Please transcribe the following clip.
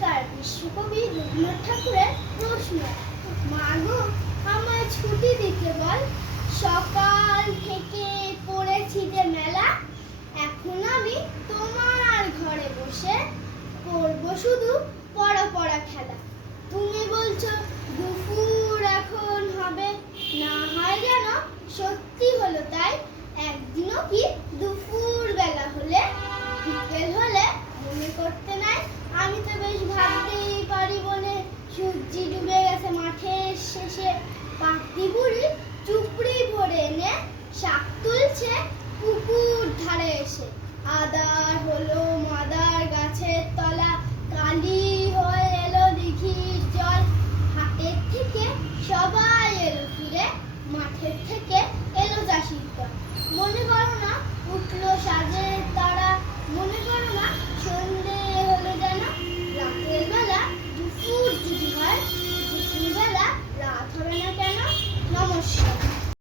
নমস্কার। বিশ্বকবি রবীন্দ্রনাথ ঠাকুরের প্রশ্ন। মা গো, আমায় ছুটি দিতে বল, সকাল থেকে পড়েছি যে মেলা। এখন আমি তোমার ঘরে বসে করব শুধু পড়া পড়া খেলা। তুমি বলছো দুপুর এখন হবে, না হয় যেন সত্যি হলো তাই। একদিনও কি দুপুর বেলা হলে, বিকেল হলে মনে করতে নাই। আমি তো বেশ ভাবতেই পারি বলে, সূর্যি ডুবে গেছে মাঠের শেষে। পাখি বুড়ি চুপড়ি ভরে এনে শাক তুলছে পুকুর ধারে এসে। আদার হলো মাদার গাছের তলা, কালি হয়ে এলো দিঘির জল। হাটের থেকে সবাই এলো ফিরে, মাঠের থেকে এলো চাষির দল। মনে করো না উঠলো সাজের তারা, মনে করো না সন্ধে হলো যেন। রাতের বেলা দুপুর যদি হয়, দুপুর বেলা রাত হবে না কেন? নমস্কার।